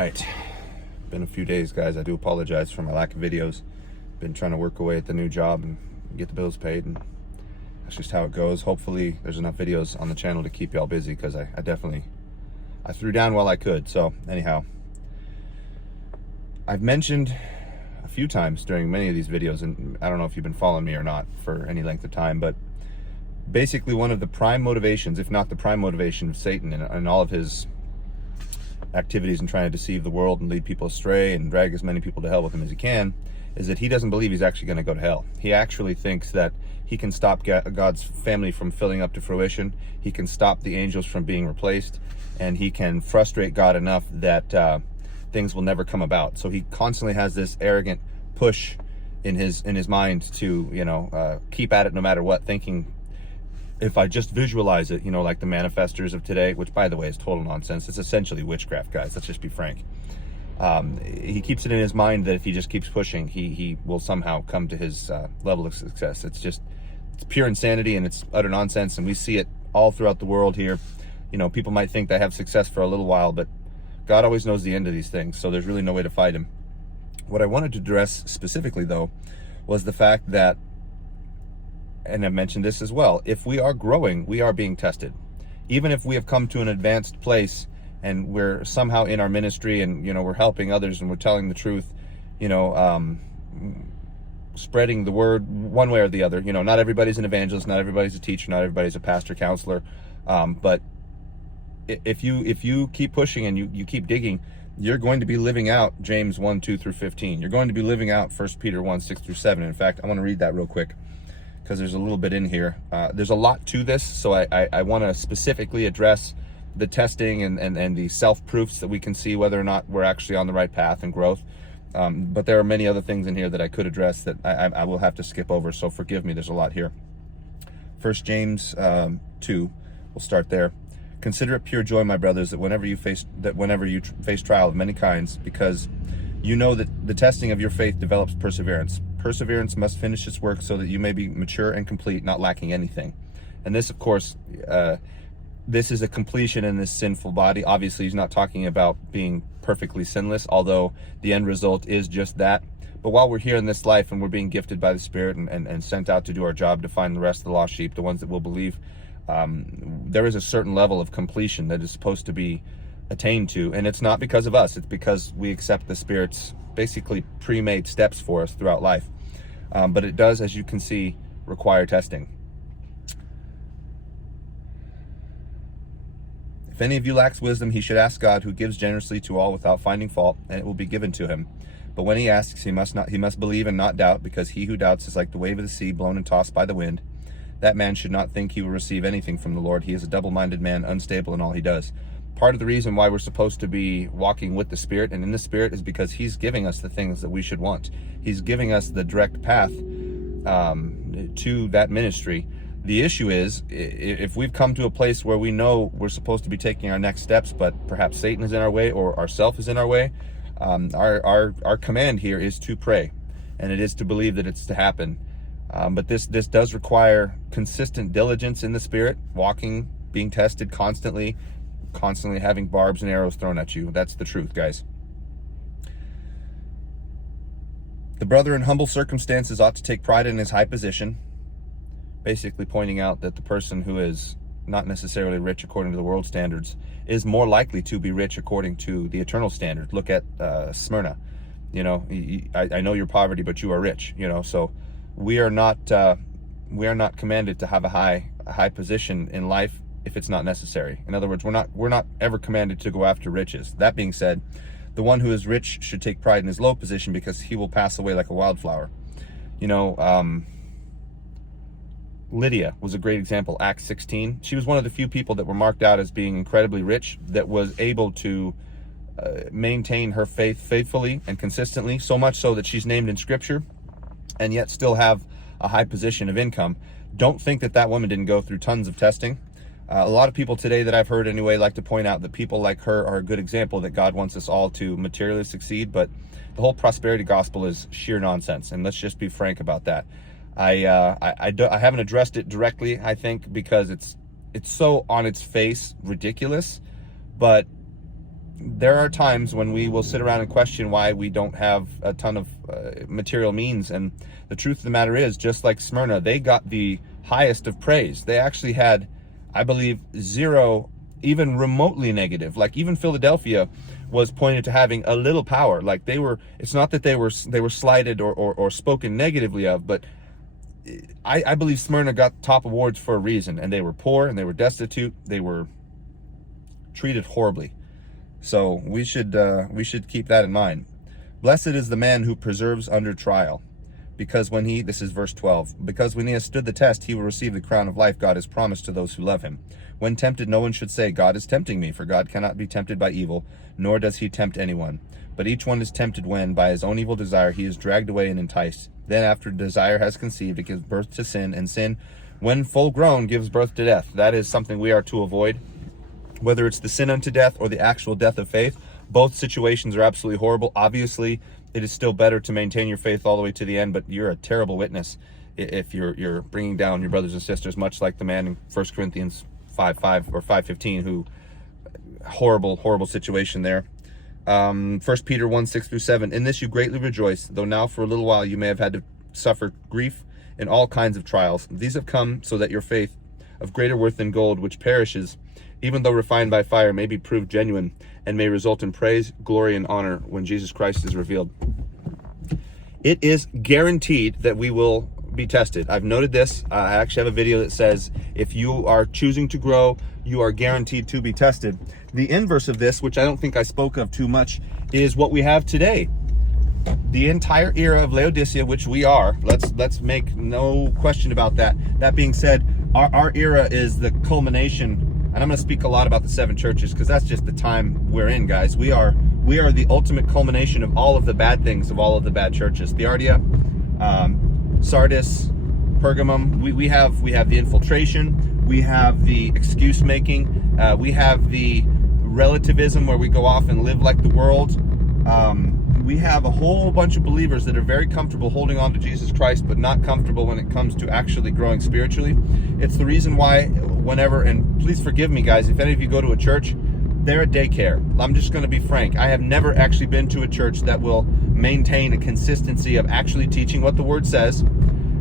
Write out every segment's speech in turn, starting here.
right, been a few days, guys. I do apologize for my lack of videos. Been trying to work away at the new job and get the bills paid, and that's just how it goes. Hopefully there's enough videos on the channel to keep y'all busy, because I definitely threw down while I could. So anyhow, I've mentioned a few times during many of these videos, and I don't know if you've been following me or not for any length of time, but basically one of the prime motivations, if not the prime motivation of Satan and all of his activities in trying to deceive the world and lead people astray and drag as many people to hell with him as he can, is that he doesn't believe he's actually going to go to hell. He actually thinks that he can stop God's family from filling up to fruition. He can stop the angels from being replaced, and he can frustrate God enough that things will never come about. So he constantly has this arrogant push in his mind to keep at it no matter what, thinking, if I just visualize it, like the manifestors of today, which by the way is total nonsense. It's essentially witchcraft, guys. Let's just be frank. He keeps it in his mind that if he just keeps pushing, he will somehow come to his level of success. It's pure insanity, and it's utter nonsense, and we see it all throughout the world here. People might think they have success for a little while, but God always knows the end of these things, so there's really no way to fight him. What I wanted to address specifically, though, was the fact that, and I've mentioned this as well, if we are growing, we are being tested. Even if we have come to an advanced place and we're somehow in our ministry and, we're helping others and we're telling the truth, spreading the word one way or the other. Not everybody's an evangelist, not everybody's a teacher, not everybody's a pastor, counselor. But if you keep pushing and you keep digging, you're going to be living out James 1:2-15. You're going to be living out 1 Peter 1:6-7. In fact, I want to read that real quick, because there's a little bit in here. There's a lot to this, so I want to specifically address the testing and the self-proofs that we can see whether or not we're actually on the right path and growth. But there are many other things in here that I could address that I will have to skip over, so forgive me, there's a lot here. 1 James 2, we'll start there. Consider it pure joy, my brothers, that whenever you face trial of many kinds, because you know that the testing of your faith develops perseverance. Perseverance must finish its work so that you may be mature and complete, not lacking anything. And this, of course, this is a completion in this sinful body. Obviously, he's not talking about being perfectly sinless, although the end result is just that. But while we're here in this life and we're being gifted by the Spirit and sent out to do our job to find the rest of the lost sheep, the ones that will believe, there is a certain level of completion that is supposed to be attained to. And it's not because of us. It's because we accept the Spirit's basically pre-made steps for us throughout life. But it does, as you can see, require testing. If any of you lacks wisdom, he should ask God, who gives generously to all without finding fault, and it will be given to him. But when he asks, he must believe and not doubt, because he who doubts is like the wave of the sea, blown and tossed by the wind. That man should not think he will receive anything from the Lord. He is a double-minded man, unstable in all he does. Part of the reason why we're supposed to be walking with the Spirit and in the Spirit is because he's giving us the things that we should want. He's giving us the direct path to that ministry. The issue is, if we've come to a place where we know we're supposed to be taking our next steps, but perhaps Satan is in our way or ourself is in our way, our command here is to pray, and it is to believe that it's to happen. But this does require consistent diligence in the Spirit, walking, being tested constantly having barbs and arrows thrown at you. That's the truth, guys. The brother in humble circumstances ought to take pride in his high position, basically pointing out that the person who is not necessarily rich according to the world standards is more likely to be rich according to the eternal standard. Look at Smyrna. I know your poverty, but you are rich. So we are not commanded to have a high position in life if it's not necessary. In other words, we're not ever commanded to go after riches. That being said, the one who is rich should take pride in his low position, because he will pass away like a wildflower. Lydia was a great example. Acts 16. She was one of the few people that were marked out as being incredibly rich, that was able to maintain her faith faithfully and consistently, so much so that she's named in Scripture, and yet still have a high position of income. Don't think that woman didn't go through tons of testing. A lot of people today that I've heard anyway like to point out that people like her are a good example that God wants us all to materially succeed, but the whole prosperity gospel is sheer nonsense, and let's just be frank about that. I haven't addressed it directly, I think, because it's so on its face ridiculous, but there are times when we will sit around and question why we don't have a ton of material means. And the truth of the matter is, just like Smyrna, they got the highest of praise. They actually had, I believe, zero, even remotely negative. Like even Philadelphia was pointed to having a little power. Like they were, it's not that they were slighted or spoken negatively of, but I believe Smyrna got top awards for a reason. And they were poor and they were destitute. They were treated horribly. So we should keep that in mind. Blessed is the man who perseveres under trial, because when he, this is verse 12, because when he has stood the test, he will receive the crown of life God has promised to those who love him. When tempted, no one should say, God is tempting me, for God cannot be tempted by evil, nor does he tempt anyone. But each one is tempted when, by his own evil desire, he is dragged away and enticed. Then after desire has conceived, it gives birth to sin, and sin, when full grown, gives birth to death. That is something we are to avoid. Whether it's the sin unto death or the actual death of faith, both situations are absolutely horrible. Obviously, it is still better to maintain your faith all the way to the end, but you're a terrible witness if you're bringing down your brothers and sisters, much like the man in 1 Corinthians 5:5 or 5:15, who, horrible situation there. 1 Peter 1:6-7, in this you greatly rejoice, though now for a little while you may have had to suffer grief in all kinds of trials. These have come so that your faith, of greater worth than gold, which perishes, even though refined by fire, may be proved genuine and may result in praise, glory, and honor when Jesus Christ is revealed. It is guaranteed that we will be tested. I've noted this. I actually have a video that says if you are choosing to grow, you are guaranteed to be tested. The inverse of this, which I don't think I spoke of too much, is what we have today. The entire era of Laodicea, which we are, let's make no question about that. That being said, our era is the culmination. And I'm going to speak a lot about the seven churches because that's just the time we're in, guys. We are the ultimate culmination of all of the bad things of all of the bad churches. Thyatira, Sardis, Pergamum. We have the infiltration. We have the excuse making. We have the relativism where we go off and live like the world. We have a whole bunch of believers that are very comfortable holding on to Jesus Christ, but not comfortable when it comes to actually growing spiritually. It's the reason why whenever, and please forgive me guys, if any of you go to a church, they're a daycare. I'm just going to be frank. I have never actually been to a church that will maintain a consistency of actually teaching what the Word says,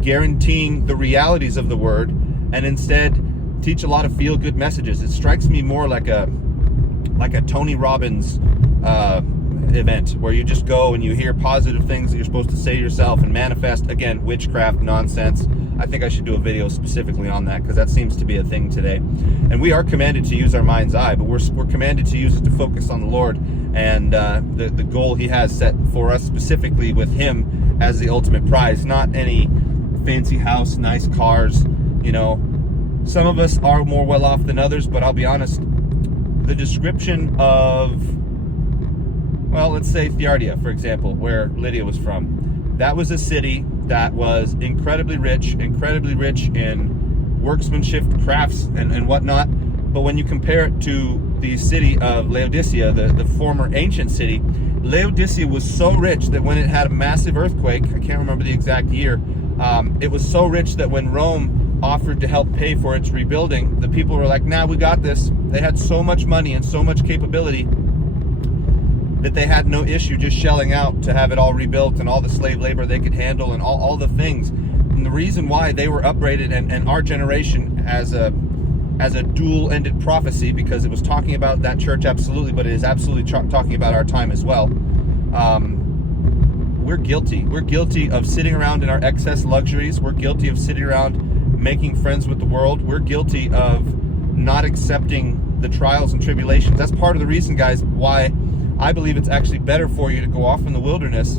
guaranteeing the realities of the Word, and instead teach a lot of feel-good messages. It strikes me more like a Tony Robbins event where you just go and you hear positive things that you're supposed to say to yourself and manifest. Again, witchcraft nonsense. I think I should do a video specifically on that because that seems to be a thing today. And we are commanded to use our mind's eye, but we're commanded to use it to focus on the Lord and the goal he has set for us, specifically with him as the ultimate prize, not any fancy house, nice cars. You know, some of us are more well off than others, but I'll be honest, the description of, well, let's say Thyatira, for example, where Lydia was from. That was a city that was incredibly rich in workmanship, crafts, and whatnot. But when you compare it to the city of Laodicea, the former ancient city, Laodicea was so rich that when it had a massive earthquake, I can't remember the exact year, it was so rich that when Rome offered to help pay for its rebuilding, the people were like, nah, we got this. They had so much money and so much capability that they had no issue just shelling out to have it all rebuilt and all the slave labor they could handle and all the things. And the reason why they were upbraided, and our generation as a dual-ended prophecy, because it was talking about that church absolutely, but it is absolutely talking about our time as well. We're guilty. We're guilty of sitting around in our excess luxuries. We're guilty of sitting around making friends with the world. We're guilty of not accepting the trials and tribulations. That's part of the reason, guys, why I believe it's actually better for you to go off in the wilderness,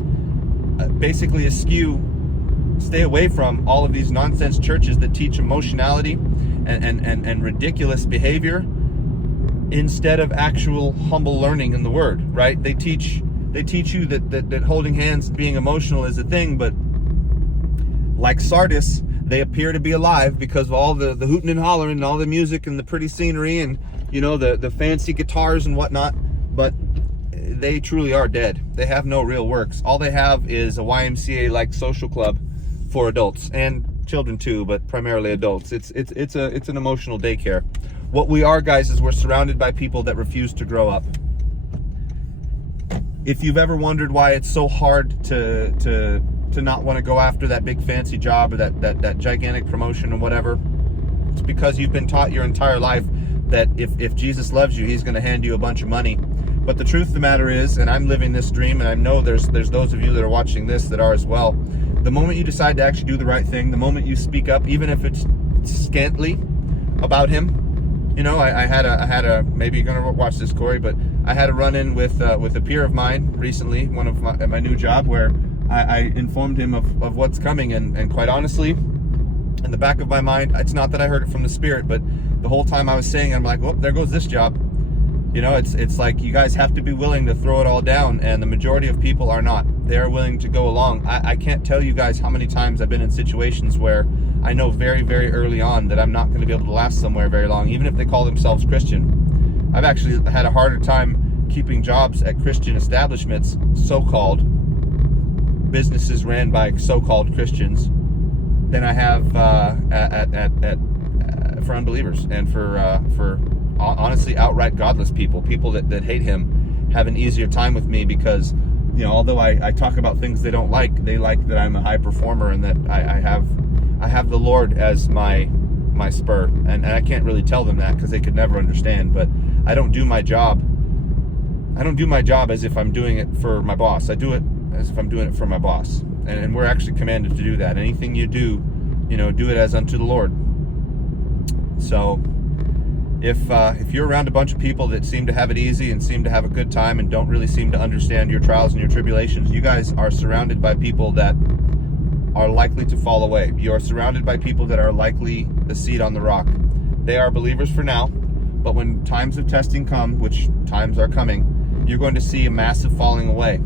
basically stay away from all of these nonsense churches that teach emotionality and ridiculous behavior instead of actual humble learning in the Word, right? They teach you that holding hands, being emotional is a thing, but like Sardis, they appear to be alive because of all the hooting and hollering and all the music and the pretty scenery and, you know, the fancy guitars and whatnot, but they truly are dead. They have no real works. All they have is a YMCA-like social club for adults and children too, but primarily adults. It's an emotional daycare. What we are, guys, is we're surrounded by people that refuse to grow up. If you've ever wondered why it's so hard to not want to go after that big fancy job or that gigantic promotion or whatever, it's because you've been taught your entire life that if Jesus loves you, he's going to hand you a bunch of money. But the truth of the matter is, and I'm living this dream, and I know there's those of you that are watching this that are as well, the moment you decide to actually do the right thing, the moment you speak up, even if it's scantly about him. You know, I had a maybe you're gonna watch this, Corey, but I had a run-in with a peer of mine recently, at my new job, where I informed him of what's coming, and quite honestly, in the back of my mind, it's not that I heard it from the Spirit, but the whole time I was saying, I'm like, well, there goes this job. You know, it's like you guys have to be willing to throw it all down, and the majority of people are not. They are willing to go along. I can't tell you guys how many times I've been in situations where I know very, very early on that I'm not going to be able to last somewhere very long, even if they call themselves Christian. I've actually had a harder time keeping jobs at Christian establishments, so-called businesses ran by so-called Christians, than I have for unbelievers and for honestly outright godless people that hate him, have an easier time with me because, you know, although I talk about things they don't like, they like that I'm a high performer and that I have the Lord as my spur, and I can't really tell them that because they could never understand. But I don't do my job as if I'm doing it for my boss. I do it as if I'm doing it for my boss, and we're actually commanded to do that. Anything you do, you know, do it as unto the Lord. So if you're around a bunch of people that seem to have it easy and seem to have a good time and don't really seem to understand your trials and your tribulations, you guys are surrounded by people that are likely to fall away. You are surrounded by people that are likely the seed on the rock. They are believers for now, but when times of testing come, which times are coming, you're going to see a massive falling away.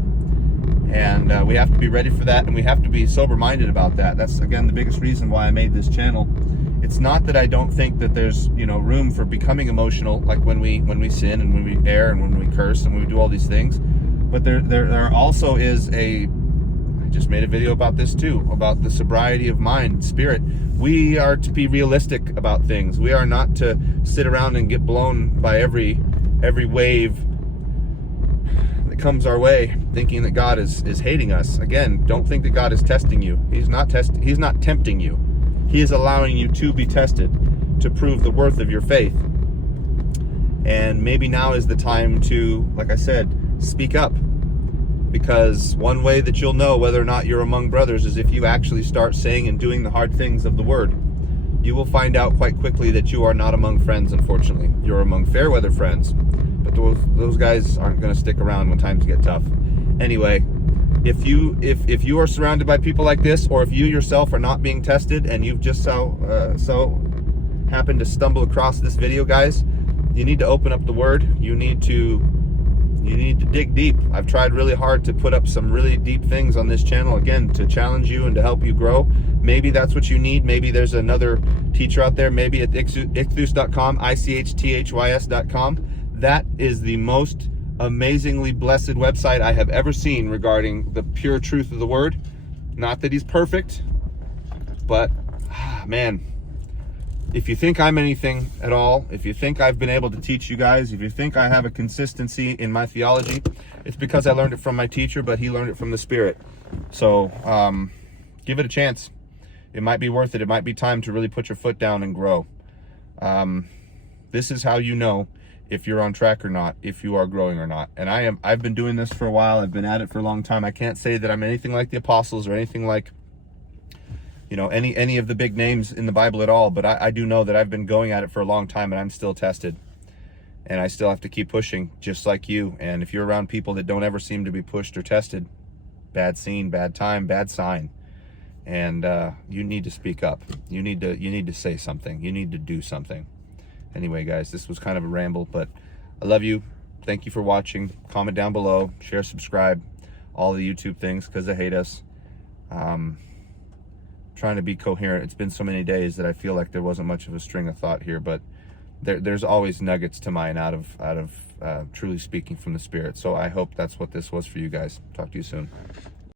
And we have to be ready for that, and we have to be sober-minded about that. That's, again, the biggest reason why I made this channel. It's not that I don't think that there's, you know, room for becoming emotional, like when we sin and when we err and when we curse and when we do all these things. But there also is I just made a video about this too, about the sobriety of mind, spirit. We are to be realistic about things. We are not to sit around and get blown by every wave that comes our way, thinking that God is hating us. Again, don't think that God is testing you. He's not tempting you. He is allowing you to be tested to prove the worth of your faith. And maybe now is the time to, like I said, speak up. Because one way that you'll know whether or not you're among brothers is if you actually start saying and doing the hard things of the word. You will find out quite quickly that you are not among friends, unfortunately. You're among fair weather friends. But those guys aren't going to stick around when times get tough. Anyway, if you are surrounded by people like this, or if you yourself are not being tested and you've just so happened to stumble across this video, guys, you need to open up the word. You need to dig deep. I've tried really hard to put up some really deep things on this channel, again, to challenge you and to help you grow. Maybe that's what you need. Maybe there's another teacher out there, maybe at ichthus.com, ICHTHYS.com. That is the most amazingly blessed website I have ever seen regarding the pure truth of the word. Not that he's perfect, but man, if you think I'm anything at all, if you think I've been able to teach you guys, if you think I have a consistency in my theology, it's because I learned it from my teacher, but he learned it from the Spirit. So give it a chance. It might be worth it. It might be time to really put your foot down and grow. This is how you know if you're on track or not, if you are growing or not. And I've been doing this for a while. I've been at it for a long time. I can't say that I'm anything like the apostles or anything like, you know, any of the big names in the Bible at all, but I do know that I've been going at it for a long time, and I'm still tested, and I still have to keep pushing, just like you. And if you're around people that don't ever seem to be pushed or tested, bad scene, bad time, bad sign. And you need to speak up. You need to say something. You need to do something. Anyway, guys, this was kind of a ramble, but I love you. Thank you for watching. Comment down below, share, subscribe, all the YouTube things, because they hate us. Trying to be coherent. It's been so many days that I feel like there wasn't much of a string of thought here, but there's always nuggets to mine out of truly speaking from the Spirit. So I hope that's what this was for you guys. Talk to you soon.